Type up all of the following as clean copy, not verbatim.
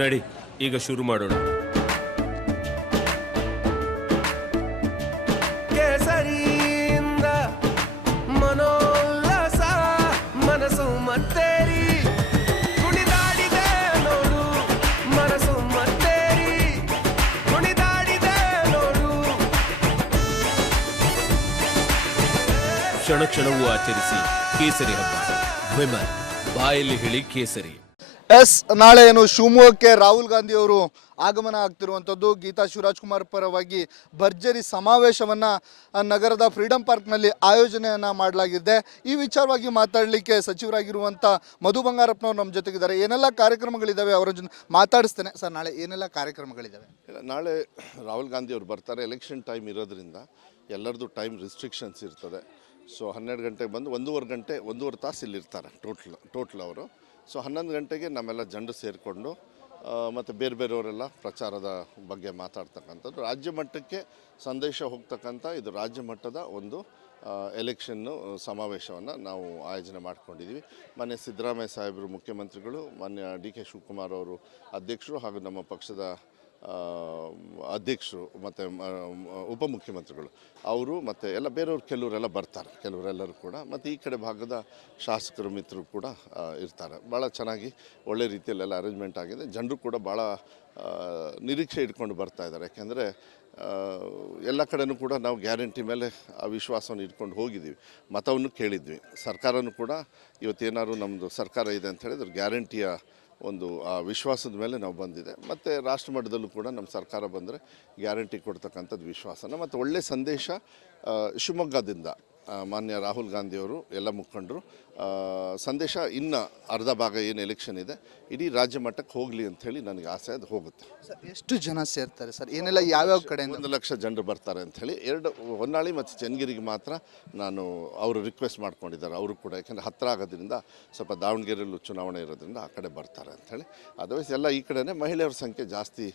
ನಡಿ ಈಗ ಶುರು ಮಾಡೋಣ. ಕೇಸರಿಯಿಂದ ಮನೋಲ್ಲಾಸ ಮನಸ್ಸು ಮತ್ತೇರಿ ಕುಣಿದಾಡಿದೆ ನೋಡು, ಮನಸ್ಸು ಮತ್ತೇರಿ ಕುಣಿದಾಡಿದೆ ನೋಡು. ಕ್ಷಣ ಕ್ಷಣವೂ ಆಚರಿಸಿ ಕೇಸರಿ ಹಬ್ಬ. ವಿಮಲ್ ಬಾಯಲ್ಲಿ ಹೇಳಿ ಕೇಸರಿ. ನಾಳೆ ಏನು ಶಿವಮೊಗ್ಗಕ್ಕೆ ರಾಹುಲ್ ಗಾಂಧಿ ಅವರು ಆಗಮನ ಆಗ್ತಿರುವಂಥದ್ದು. ಗೀತಾ ಶಿವರಾಜ್ಕುಮಾರ್ ಪರವಾಗಿ ಭರ್ಜರಿ ಸಮಾವೇಶವನ್ನು ನಗರದ ಫ್ರೀಡಂ ಪಾರ್ಕ್ನಲ್ಲಿ ಆಯೋಜನೆಯನ್ನು ಮಾಡಲಾಗಿದೆ. ಈ ವಿಚಾರವಾಗಿ ಮಾತಾಡಲಿಕ್ಕೆ ಸಚಿವರಾಗಿರುವಂಥ ಮಧು ಬಂಗಾರಪ್ಪನವರು ನಮ್ಮ ಜೊತೆಗಿದ್ದಾರೆ. ಏನೆಲ್ಲ ಕಾರ್ಯಕ್ರಮಗಳಿದ್ದಾವೆ ಅವರ ಜೊತೆ ಮಾತಾಡಿಸ್ತೇನೆ. ಸರ್, ನಾಳೆ ಏನೆಲ್ಲ ಕಾರ್ಯಕ್ರಮಗಳಿದ್ದಾವೆ? ನಾಳೆ ರಾಹುಲ್ ಗಾಂಧಿ ಅವರು ಬರ್ತಾರೆ. ಎಲೆಕ್ಷನ್ ಟೈಮ್ ಇರೋದ್ರಿಂದ ಎಲ್ಲರದ್ದು ಟೈಮ್ ರಿಸ್ಟ್ರಿಕ್ಷನ್ಸ್ ಇರ್ತದೆ. ಸೊ 12 ಗಂಟೆಗೆ ಬಂದು 1.5 ತಾಸು ಇಲ್ಲಿರ್ತಾರೆ ಟೋಟಲ್ ಅವರು. ಸೊ 11 ಗಂಟೆಗೆ ನಮ್ಮೆಲ್ಲ ಜನರು ಸೇರಿಕೊಂಡು ಮತ್ತು ಬೇರೆಯವರೆಲ್ಲ ಪ್ರಚಾರದ ಬಗ್ಗೆ ಮಾತಾಡ್ತಕ್ಕಂಥದ್ದು, ರಾಜ್ಯ ಮಟ್ಟಕ್ಕೆ ಸಂದೇಶ ಹೋಗ್ತಕ್ಕಂಥ ಇದು ರಾಜ್ಯ ಮಟ್ಟದ ಒಂದು ಎಲೆಕ್ಷನ್ನು ಸಮಾವೇಶವನ್ನು ನಾವು ಆಯೋಜನೆ ಮಾಡ್ಕೊಂಡಿದ್ದೀವಿ. ಮೊನ್ನೆ ಸಿದ್ದರಾಮಯ್ಯ ಸಾಹೇಬರು ಮುಖ್ಯಮಂತ್ರಿಗಳು, ಮಾನ್ಯ ಡಿ.ಕೆ. ಶಿವಕುಮಾರ್ ಅವರು ಅಧ್ಯಕ್ಷರು ಹಾಗೂ ನಮ್ಮ ಪಕ್ಷದ ಅಧ್ಯಕ್ಷರು ಮತ್ತು ಉಪಮುಖ್ಯಮಂತ್ರಿಗಳು ಅವರು ಮತ್ತು ಎಲ್ಲ ಬೇರೆಯವ್ರು ಕೆಲವರೆಲ್ಲ ಬರ್ತಾರೆ, ಕೆಲವರೆಲ್ಲರೂ ಕೂಡ. ಮತ್ತು ಈ ಕಡೆ ಭಾಗದ ಶಾಸಕರು ಮಿತ್ರರು ಕೂಡ ಇರ್ತಾರೆ. ಭಾಳ ಚೆನ್ನಾಗಿ ಒಳ್ಳೆ ರೀತಿಯಲ್ಲೆಲ್ಲ ಅರೇಂಜ್ಮೆಂಟ್ ಆಗಿದೆ. ಜನರು ಕೂಡ ಭಾಳ ನಿರೀಕ್ಷೆ ಇಟ್ಕೊಂಡು ಬರ್ತಾ ಇದ್ದಾರೆ. ಯಾಕೆಂದರೆ ಎಲ್ಲ ಕಡೆಯೂ ಕೂಡ ನಾವು ಗ್ಯಾರಂಟಿ ಮೇಲೆ ಆ ವಿಶ್ವಾಸವನ್ನು ಇಟ್ಕೊಂಡು ಹೋಗಿದ್ದೀವಿ, ಮತವನ್ನು ಕೇಳಿದ್ವಿ. ಸರ್ಕಾರನೂ ಕೂಡ ಇವತ್ತೇನಾದ್ರು ನಮ್ಮದು ಸರ್ಕಾರ ಇದೆ ಅಂತ ಹೇಳಿದ್ರೆ ಗ್ಯಾರಂಟಿಯ ಒಂದು ಆ ವಿಶ್ವಾಸದ ಮೇಲೆ ನಾವು ಬಂದಿದೆ. ಮತ್ತು ರಾಷ್ಟ್ರ ಮಟ್ಟದಲ್ಲೂ ಕೂಡ ನಮ್ಮ ಸರ್ಕಾರ ಬಂದರೆ ಗ್ಯಾರಂಟಿ ಕೊಡ್ತಕ್ಕಂಥದ್ದು ವಿಶ್ವಾಸನ ಮತ್ತು ಒಳ್ಳೆಯ ಸಂದೇಶ ಶಿವಮೊಗ್ಗದಿಂದ ಮಾನ್ಯ ರಾಹುಲ್ ಗಾಂಧಿಯವರು ಎಲ್ಲ ಮುಖಂಡರು ಸಂದೇಶ ಇನ್ನು ಅರ್ಧ ಭಾಗ ಏನು ಎಲೆಕ್ಷನ್ ಇದೆ ಇಡೀ ರಾಜ್ಯ ಮಟ್ಟಕ್ಕೆ ಹೋಗಲಿ ಅಂಥೇಳಿ ನನಗೆ ಆಸೆ. ಅದು ಹೋಗುತ್ತೆ. ಎಷ್ಟು ಜನ ಸೇರ್ತಾರೆ ಸರ್? ಏನೆಲ್ಲ ಯಾವ್ಯಾವ ಕಡೆಯಿಂದ? 1 ಲಕ್ಷ ಜನರು ಬರ್ತಾರೆ ಅಂಥೇಳಿ. ಹೊನ್ನಾಳಿ ಮತ್ತು ಚನ್ನಗಿರಿಗೆ ಮಾತ್ರ ನಾನು ಅವರು ರಿಕ್ವೆಸ್ಟ್ ಮಾಡ್ಕೊಂಡಿದ್ದಾರೆ. ಅವರು ಕೂಡ ಯಾಕೆಂದರೆ ಹತ್ತಿರ ಆಗೋದ್ರಿಂದ ಸ್ವಲ್ಪ ದಾವಣಗೆರೆಯಲ್ಲೂ ಚುನಾವಣೆ ಇರೋದ್ರಿಂದ ಆ ಕಡೆ ಬರ್ತಾರೆ ಅಂಥೇಳಿ. ಅದರ್ವೈಸ್ ಎಲ್ಲ ಈ ಕಡೆನೇ ಮಹಿಳೆಯರ ಸಂಖ್ಯೆ ಜಾಸ್ತಿ,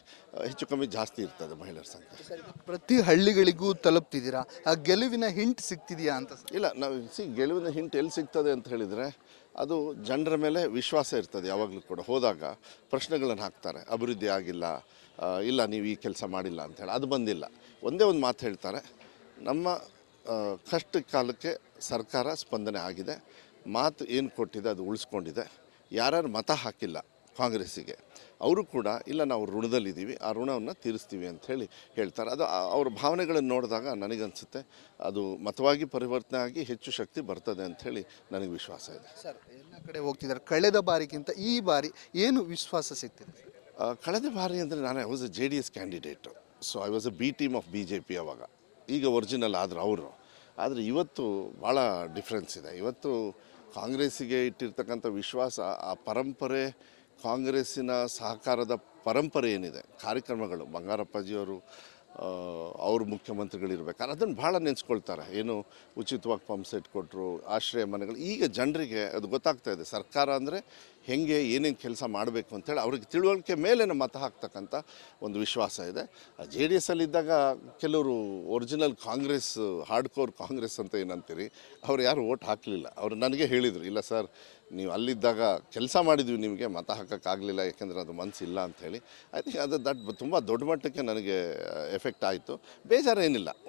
ಹೆಚ್ಚು ಕಮ್ಮಿ ಜಾಸ್ತಿ ಇರ್ತದೆ ಮಹಿಳೆಯರ ಸಂಖ್ಯೆ. ಪ್ರತಿ ಹಳ್ಳಿಗಳಿಗೂ ತಲುಪ್ತಿದ್ದೀರಾ, ಆ ಗೆಲುವಿನ ಹಿಂಟ್ ಸಿಗ್ತಿದೆಯಾ ಅಂತ? ಇಲ್ಲ, ನಾವು ಗೆಲುವಿನ ಹಿಂಟ್ ಎಲ್ಲಿ ಸಿಗ್ತದೆ ಅಂತ ಹೇಳಿದರೆ ಅದು ಜನರ ಮೇಲೆ ವಿಶ್ವಾಸ ಇರ್ತದೆ. ಯಾವಾಗಲೂ ಕೂಡ ಹೋದಾಗ ಪ್ರಶ್ನೆಗಳನ್ನು ಹಾಕ್ತಾರೆ, ಅಭಿವೃದ್ಧಿ ಆಗಿಲ್ಲ, ಇಲ್ಲ ನೀವು ಈ ಕೆಲಸ ಮಾಡಿಲ್ಲ ಅಂಥೇಳಿ. ಅದು ಬಂದಿಲ್ಲ. ಒಂದೇ ಒಂದು ಮಾತು ಹೇಳ್ತಾರೆ, ನಮ್ಮ ಕಷ್ಟ ಕಾಲಕ್ಕೆ ಸರ್ಕಾರ ಸ್ಪಂದನೆ ಆಗಿದೆ, ಮಾತು ಏನು ಕೊಟ್ಟಿದೆ ಅದು ಉಳಿಸ್ಕೊಂಡಿದೆ. ಯಾರ್ಯಾರು ಮತ ಹಾಕಿಲ್ಲ ಕಾಂಗ್ರೆಸ್ಸಿಗೆ ಅವರು ಕೂಡ ಇಲ್ಲ ನಾವು ಋಣದಲ್ಲಿದ್ದೀವಿ, ಆ ಋಣವನ್ನು ತೀರಿಸ್ತೀವಿ ಅಂಥೇಳಿ ಹೇಳ್ತಾರೆ. ಅದು ಅವ್ರ ಭಾವನೆಗಳನ್ನು ನೋಡಿದಾಗ ನನಗನ್ಸುತ್ತೆ ಅದು ಮತವಾಗಿ ಪರಿವರ್ತನೆ ಆಗಿ ಹೆಚ್ಚು ಶಕ್ತಿ ಬರ್ತದೆ ಅಂಥೇಳಿ ನನಗೆ ವಿಶ್ವಾಸ ಇದೆ. ಸರ್, ಎಲ್ಲ ಕಡೆ ಹೋಗ್ತಿದ್ದಾರೆ, ಕಳೆದ ಬಾರಿಗಿಂತ ಈ ಬಾರಿ ಏನು ವಿಶ್ವಾಸ ಸಿಗ್ತಿದೆ? ಕಳೆದ ಬಾರಿ ಅಂದರೆ ನಾನು I was A JDS candidate. So I was A B team of BJP ಅವಾಗ. ಈಗ ಒರಿಜಿನಲ್ ಆದರು ಅವರು. ಆದರೆ ಇವತ್ತು ಭಾಳ ಡಿಫ್ರೆನ್ಸ್ ಇದೆ. ಇವತ್ತು ಕಾಂಗ್ರೆಸ್ಸಿಗೆ ಇಟ್ಟಿರ್ತಕ್ಕಂಥ ವಿಶ್ವಾಸ, ಆ ಪರಂಪರೆ, ಕಾಂಗ್ರೆಸ್ಸಿನ ಸಹಕಾರದ ಪರಂಪರೆ ಏನಿದೆ, ಕಾರ್ಯಕ್ರಮಗಳು, ಬಂಗಾರಪ್ಪಾಜಿಯವರು ಅವರು ಮುಖ್ಯಮಂತ್ರಿಗಳಿರ್ಬೇಕಾದ್ರೆ ಅದನ್ನು ಭಾಳ ನೆನೆಸ್ಕೊಳ್ತಾರೆ. ಏನು ಉಚಿತವಾಗಿ ಪಂಪ್ ಸೆಟ್ ಕೊಟ್ಟರು, ಆಶ್ರಯ ಮನೆಗಳು. ಈಗ ಜನರಿಗೆ ಅದು ಗೊತ್ತಾಗ್ತಾ ಇದೆ, ಸರ್ಕಾರ ಅಂದರೆ ಹೆಂಗೆ ಏನೇನು ಕೆಲಸ ಮಾಡಬೇಕು ಅಂತೇಳಿ ಅವ್ರಿಗೆ ತಿಳುವಳಿಕೆ ಮೇಲೆ ಮತ ಹಾಕ್ತಕ್ಕಂಥ ಒಂದು ವಿಶ್ವಾಸ ಇದೆ. JDS ಅಲ್ಲಿದ್ದಾಗ ಕೆಲವರು ಒರಿಜಿನಲ್ ಕಾಂಗ್ರೆಸ್, ಹಾರ್ಡ್ಕೋರ್ ಕಾಂಗ್ರೆಸ್ ಅಂತ ಏನಂತೀರಿ, ಅವ್ರು ಯಾರು ವೋಟ್ ಹಾಕಲಿಲ್ಲ. ಅವರು ನನಗೆ ಹೇಳಿದರು, ಇಲ್ಲ ಸರ್ ನೀವು ಅಲ್ಲಿದ್ದಾಗ ಕೆಲಸ ಮಾಡಿದ್ವಿ, ನಿಮಗೆ ಮತ ಹಾಕೋಕ್ಕಾಗಲಿಲ್ಲ ಯಾಕೆಂದರೆ ಅದು ಮನಸ್ಸಿಲ್ಲ ಅಂಥೇಳಿ. ಐ ಥಿಂಕ್ ಅದು ತುಂಬ ದೊಡ್ಡ ಮಟ್ಟಕ್ಕೆ ನನಗೆ ಎಫೆಕ್ಟ್ ಆಯಿತು. ಬೇಜಾರೇನಿಲ್ಲ,